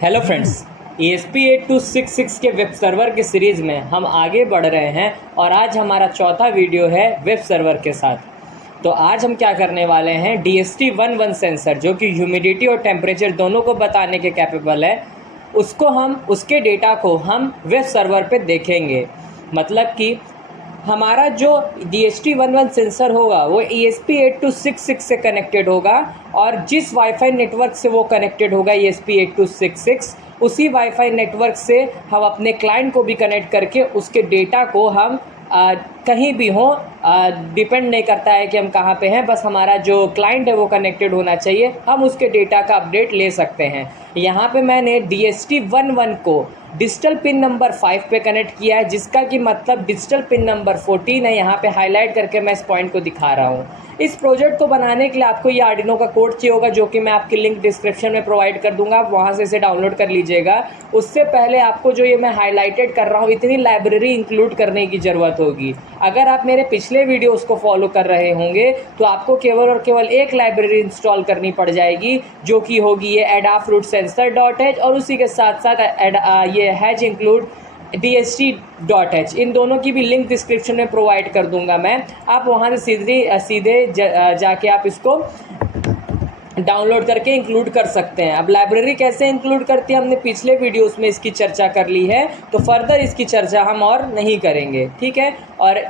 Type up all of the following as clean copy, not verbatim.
Hello friends, ESP8266 के web server के series में हम आगे बढ़ रहे हैं और आज हमारा चौथा वीडियो है वेब सर्वर के साथ। तो आज हम क्या करने वाले हैं, DHT11 सेंसर जो कि ह्यूमिडिटी और टेम्परेचर दोनों को बताने के कैपेबल है, उसके डेटा को हम वेब सर्वर पे देखेंगे। मतलब कि हमारा जो DHT11 सेंसर होगा वो ESP8266 से कनेक्टेड होगा और जिस वाईफाई नेटवर्क से वो कनेक्टेड होगा ESP8266 उसी वाईफाई नेटवर्क से हम अपने क्लाइंट को भी कनेक्ट करके उसके डेटा को हम कहीं भी हो, डिपेंड नहीं करता है कि हम कहाँ पे हैं, बस हमारा जो क्लाइंट है वो कनेक्टेड होना चाहिए, हम उसके डेटा का अपडेट ले सकते हैं। यहाँ पे मैंने DHT11 को डिजिटल पिन नंबर 5 पे कनेक्ट किया है, जिसका कि मतलब डिजिटल पिन नंबर 14 है। यहाँ पे हाईलाइट करके मैं इस पॉइंट को दिखा रहा हूँ। इस प्रोजेक्ट को बनाने के लिए आपको ये आर्डिनो का कोड चाहिए होगा, जो कि मैं आपकी लिंक डिस्क्रिप्शन में प्रोवाइड कर दूंगा, आप वहाँ से इसे डाउनलोड कर लीजिएगा। उससे पहले आपको जो ये मैं हाईलाइटेड कर रहा हूँ, इतनी लाइब्रेरी इंक्लूड करने की ज़रूरत होगी। अगर आप मेरे पिछले वीडियोस को फॉलो कर रहे होंगे तो आपको केवल और केवल एक लाइब्रेरी इंस्टॉल करनी पड़ जाएगी, जो कि होगी ये Adafruit Sensor.h और उसी के साथ साथ ये हैज इंक्लूड DHT.h। इन दोनों की भी लिंक डिस्क्रिप्शन में प्रोवाइड कर दूंगा मैं, आप वहाँ से सीधे जाके आप इसको डाउनलोड करके इंक्लूड कर सकते हैं। अब लाइब्रेरी कैसे इंक्लूड करती है, हमने पिछले वीडियोस में इसकी चर्चा कर ली है, तो फर्दर इसकी चर्चा हम और नहीं करेंगे, ठीक है। और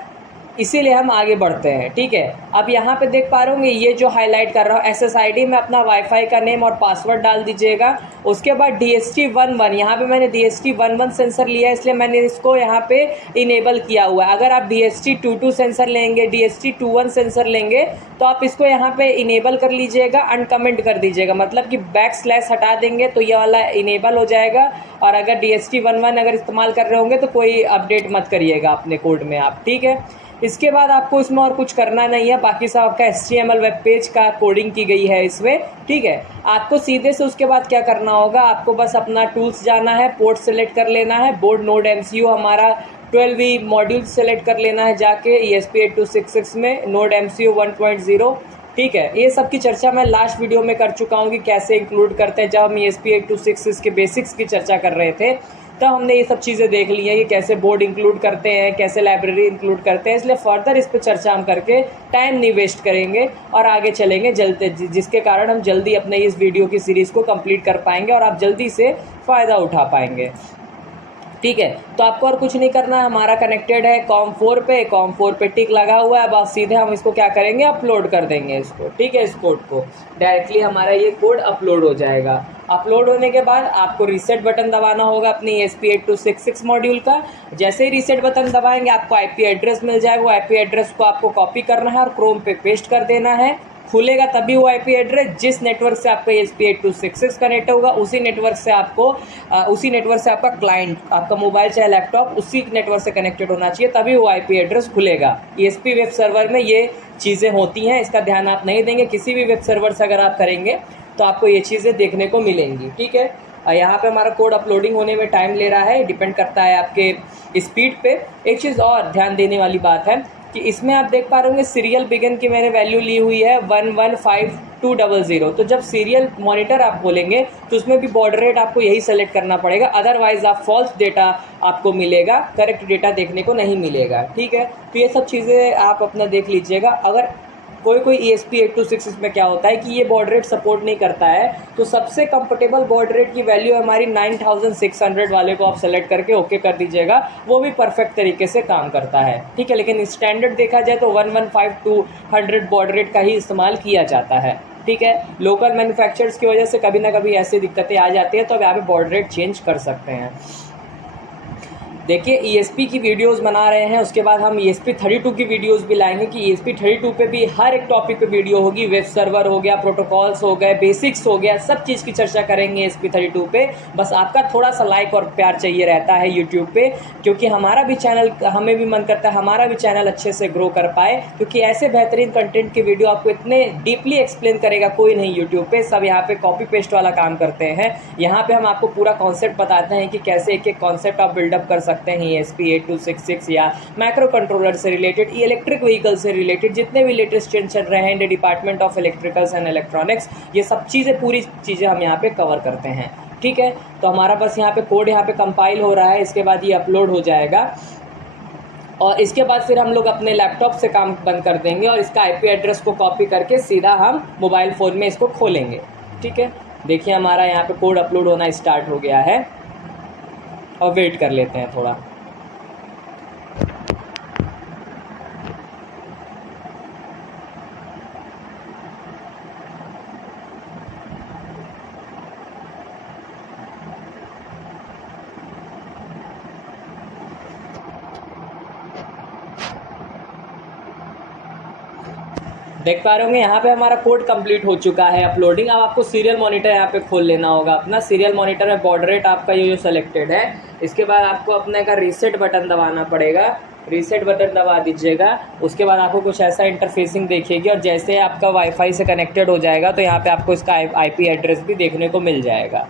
इसीलिए हम आगे बढ़ते हैं, ठीक है। अब यहाँ पे देख पा रहे होंगे, ये जो हाईलाइट कर रहा हूँ SSID में अपना वाईफाई का नेम और पासवर्ड डाल दीजिएगा। उसके बाद DHT11, यहाँ पे मैंने DHT11 सेंसर लिया है, इसलिए मैंने इसको यहाँ पे इनेबल किया हुआ है। अगर आप DHT22 सेंसर लेंगे, DHT21 सेंसर लेंगे, तो आप इसको यहाँ पे इनेबल कर लीजिएगा, अनकमेंट कर दीजिएगा, मतलब कि बैकस्लैश हटा देंगे तो ये वाला इनेबल हो जाएगा। और अगर DHT11 अगर इस्तेमाल कर रहे होंगे तो कोई अपडेट मत करिएगा अपने कोड में आप, ठीक है। इसके बाद आपको इसमें और कुछ करना नहीं है, बाकी सब आपका HTML वेब पेज का कोडिंग की गई है इसमें, ठीक है। आपको सीधे से उसके बाद क्या करना होगा, आपको बस अपना टूल्स जाना है, पोर्ट सेलेक्ट कर लेना है, बोर्ड नोड MCU हमारा 12V मॉड्यूल सेलेक्ट कर लेना है जाके ESP8266 में, नोड MCU 1.0, ठीक है। ये सब की चर्चा मैं लास्ट वीडियो में कर चुका हूँ कि कैसे इंक्लूड करते हैं। जब हम ESP8266 के बेसिक्स की चर्चा कर रहे थे तब हमने ये सब चीज़ें देख ली हैं कि कैसे बोर्ड इंक्लूड करते हैं, कैसे लाइब्रेरी इंक्लूड करते हैं। इसलिए फर्दर इस पर चर्चा हम करके टाइम नहीं वेस्ट करेंगे और आगे चलेंगे जल्दी, जिसके कारण हम जल्दी अपने इस वीडियो की सीरीज़ को कंप्लीट कर पाएंगे और आप जल्दी से फ़ायदा उठा पाएंगे, ठीक है। तो आपको और कुछ नहीं करना है, हमारा कनेक्टेड है COM4 पे टिक लगा हुआ है, बस सीधे हम इसको क्या करेंगे, अपलोड कर देंगे इसको, ठीक है। इस कोड को डायरेक्टली हमारा ये कोड अपलोड हो जाएगा। अपलोड होने के बाद आपको रीसेट बटन दबाना होगा अपनी ESP8266 मॉड्यूल का। जैसे ही रीसेट बटन दबाएंगे आपको IP एड्रेस मिल जाएगा, वो IP एड्रेस को आपको कॉपी करना है और क्रोम पे पेस्ट कर देना है। खुलेगा तभी वो IP एड्रेस जिस नेटवर्क से आपका ESP8266 कनेक्ट होगा, उसी नेटवर्क से आपका क्लाइंट, आपका मोबाइल चाहे लैपटॉप, उसी नेटवर्क से कनेक्टेड होना चाहिए, तभी वो IP एड्रेस खुलेगा। ESP वेब सर्वर में ये चीज़ें होती हैं, इसका ध्यान आप नहीं देंगे। किसी भी वेब सर्वर से अगर आप करेंगे तो आपको ये चीज़ें देखने को मिलेंगी, ठीक है। यहाँ पे हमारा कोड अपलोडिंग होने में टाइम ले रहा है, डिपेंड करता है आपके स्पीड पे। एक चीज़ और ध्यान देने वाली बात है कि इसमें आप देख पा रहे होंगे सीरियल बिगिन की मैंने वैल्यू ली हुई है 115200। तो जब सीरियल मॉनिटर आप बोलेंगे तो उसमें भी बॉर्डर रेट आपको यही सेलेक्ट करना पड़ेगा, अदरवाइज आप फॉल्स डेटा आपको मिलेगा, करेक्ट डेटा देखने को नहीं मिलेगा, ठीक है। तो ये सब चीज़ें आप अपना देख लीजिएगा। अगर कोई ESP8266 में क्या होता है कि ये बॉर्डर रेट सपोर्ट नहीं करता है, तो सबसे कंफर्टेबल बॉर्डर रेट की वैल्यू हमारी 9600 वाले को आप सेलेक्ट करके ओके कर दीजिएगा, वो भी परफेक्ट तरीके से काम करता है, ठीक है। लेकिन स्टैंडर्ड देखा जाए तो 115200 बॉर्डर रेट का ही इस्तेमाल किया जाता है, ठीक है। लोकल मैन्युफैक्चरर्स की वजह से कभी ना कभी ऐसी दिक्कतें आ जाती है, तो अब यहाँ पे बॉर्डर रेट चेंज कर सकते हैं। देखिए ESP की वीडियोस बना रहे हैं, उसके बाद हम ESP32 की वीडियोस भी लाएंगे कि ESP32 पे भी हर एक टॉपिक पे वीडियो होगी। वेब सर्वर हो गया, प्रोटोकॉल्स हो गए, बेसिक्स हो गया, सब चीज़ की चर्चा करेंगे ESP32 पे। बस आपका थोड़ा सा लाइक और प्यार चाहिए रहता है यूट्यूब पे, क्योंकि हमारा भी चैनल, हमें भी मन करता है हमारा भी चैनल अच्छे से ग्रो कर पाए, क्योंकि ऐसे बेहतरीन कंटेंट की वीडियो आपको इतने डीपली एक्सप्लेन करेगा कोई नहीं यूट्यूब पे। सब यहाँ पे कॉपी पेस्ट वाला काम करते हैं। यहाँ पे हम आपको पूरा कॉन्सेप्ट बताते हैं कि कैसे एक एक कॉन्सेप्ट आप बिल्डअप कर सकते हैं ESP8266 या माइक्रो कंट्रोलर से रिलेटेड, इलेक्ट्रिक व्हीकल से रिलेटेड जितने भी लेटेस्ट ट्रेंड चल रहे हैं in the department of electricals and electronics, ये सब चीज़ें, पूरी चीज़ें हम यहाँ पे कवर करते हैं, ठीक है। तो हमारा बस यहाँ पे कोड यहाँ पे कंपाइल हो रहा है, इसके बाद ये अपलोड हो जाएगा और इसके बाद फिर हम लोग अपने लैपटॉप से काम बंद कर देंगे और इसका आईपी एड्रेस को कॉपी करके सीधा हम मोबाइल फ़ोन में इसको खोलेंगे। ठीक है, देखिए हमारा यहाँ पे कोड अपलोड होना स्टार्ट हो गया है और वेट कर लेते हैं थोड़ा। देख पा रहे होंगे यहाँ पे हमारा कोड कंप्लीट हो चुका है अपलोडिंग। अब आपको सीरियल मॉनिटर यहाँ पे खोल लेना होगा अपना। सीरियल मॉनिटर में बॉर्डर रेट आपका ये जो सेलेक्टेड है, इसके बाद आपको अपने का रीसेट बटन दबाना पड़ेगा। रीसेट बटन दबा दीजिएगा, उसके बाद आपको कुछ ऐसा इंटरफेसिंग देखिएगी और जैसे आपका वाईफाई से कनेक्टेड हो जाएगा तो यहाँ पे आपको इसका आईपी एड्रेस भी देखने को मिल जाएगा।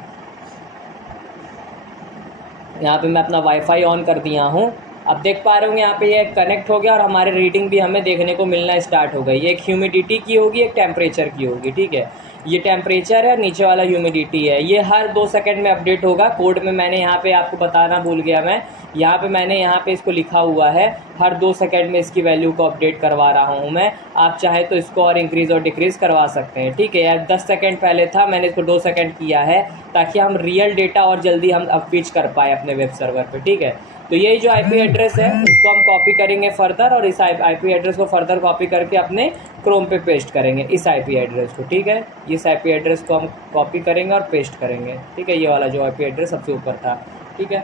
यहाँ पे मैं अपना वाईफाई ऑन कर दिया हूँ। अब देख पा रहे होंगे यहाँ पे ये कनेक्ट हो गया और हमारे रीडिंग भी हमें देखने को मिलना स्टार्ट हो गई। ये एक ह्यूमिडिटी की होगी, एक टेम्परेचर की होगी। ठीक है, ये टेम्परेचर है, नीचे वाला ह्यूमिडिटी है। ये हर 2 सेकंड में अपडेट होगा। कोड में मैंने यहाँ पे आपको बताना भूल गया, यहाँ पे मैंने यहाँ पे इसको लिखा हुआ है, हर 2 सेकंड में इसकी वैल्यू को अपडेट करवा रहा हूँ मैं। आप चाहे तो इसको और इंक्रीज़ और डिक्रीज़ करवा सकते हैं। ठीक है, यार 10 सेकंड पहले था, मैंने इसको 2 सेकंड किया है ताकि हम रियल डेटा और जल्दी हम अपीच कर पाए अपने वेब सर्वर पर। ठीक है, तो यही जो आईपी एड्रेस है इसको हम कॉपी करेंगे फर्दर और इस आईपी एड्रेस को फर्दर कॉपी करके अपने क्रोम पे पेस्ट करेंगे इस आईपी एड्रेस को। ठीक है, इस आईपी एड्रेस को हम कॉपी करेंगे और पेस्ट करेंगे। ठीक है, ये वाला जो आईपी एड्रेस सबसे ऊपर था। ठीक है,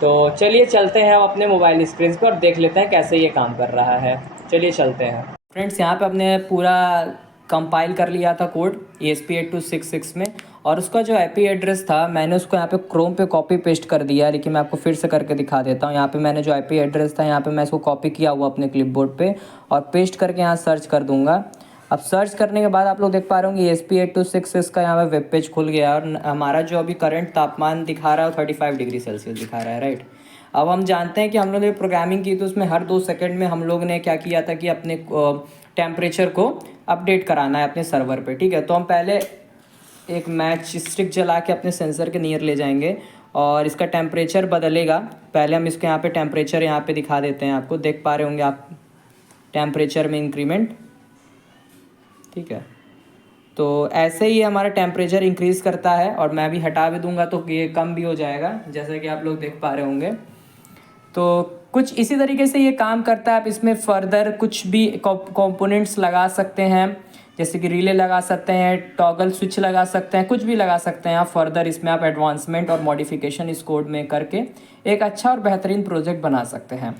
तो चलिए चलते हैं हम अपने मोबाइल स्क्रीन पर और देख लेते हैं कैसे ये काम कर रहा है। चलिए चलते हैं फ्रेंड्स। यहाँ पे अपने पूरा कंपाइल कर लिया था कोड ESP8266 में और उसका जो आईपी एड्रेस था मैंने उसको यहाँ पे क्रोम पे कॉपी पेस्ट कर दिया। लेकिन मैं आपको फिर से करके दिखा देता हूँ। यहाँ पे मैंने जो आईपी एड्रेस था यहाँ पे मैं इसको कॉपी किया हुआ अपने क्लिपबोर्ड पे और पेस्ट करके यहाँ सर्च कर दूँगा। अब सर्च करने के बाद आप लोग देख पा रहे होंगे ESP8266 का यहाँ पे वेब पेज खुल गया और हमारा जो अभी करंट तापमान दिखा रहा है 35 डिग्री सेल्सियस दिखा रहा है। राइट, अब हम जानते हैं कि हम लोग ने प्रोग्रामिंग की तो उसमें हर 2 सेकंड में हम लोग ने क्या किया था कि अपने टेम्परेचर को अपडेट कराना है अपने सर्वर पे। ठीक है, तो हम पहले एक मैच स्टिक जला के अपने सेंसर के नियर ले जाएंगे और इसका टेम्परेचर बदलेगा। पहले हम इसके यहाँ पे टेम्परेचर यहाँ पे दिखा देते हैं। आपको देख पा रहे होंगे आप टेम्परेचर में इंक्रीमेंट। ठीक है, तो ऐसे ही हमारा टेम्परेचर इंक्रीज़ करता है और मैं भी हटा भी दूंगा तो ये कम भी हो जाएगा जैसा कि आप लोग देख पा रहे होंगे। तो कुछ इसी तरीके से ये काम करता है। आप इसमें फर्दर कुछ भी कंपोनेंट्स लगा सकते हैं, जैसे कि रिले लगा सकते हैं, टॉगल स्विच लगा सकते हैं, कुछ भी लगा सकते हैं आप फर्दर। इसमें आप एडवांसमेंट और मॉडिफिकेशन इस कोड में करके एक अच्छा और बेहतरीन प्रोजेक्ट बना सकते हैं।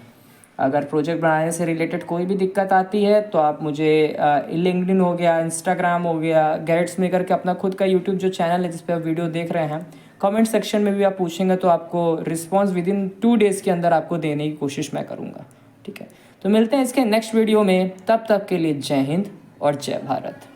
अगर प्रोजेक्ट बनाने से रिलेटेड कोई भी दिक्कत आती है तो आप मुझे लिंक्डइन हो गया, इंस्टाग्राम हो गया, गैरेट्स मेकर के अपना खुद का यूट्यूब जो चैनल है जिस पे आप वीडियो देख रहे हैं, कमेंट सेक्शन में भी आप पूछेंगे तो आपको रिस्पांस विदिन 2 डेज़ के अंदर आपको देने की कोशिश मैं करूँगा। ठीक है, तो मिलते हैं इसके नेक्स्ट वीडियो में। तब तक के लिए जय हिंद और जय भारत।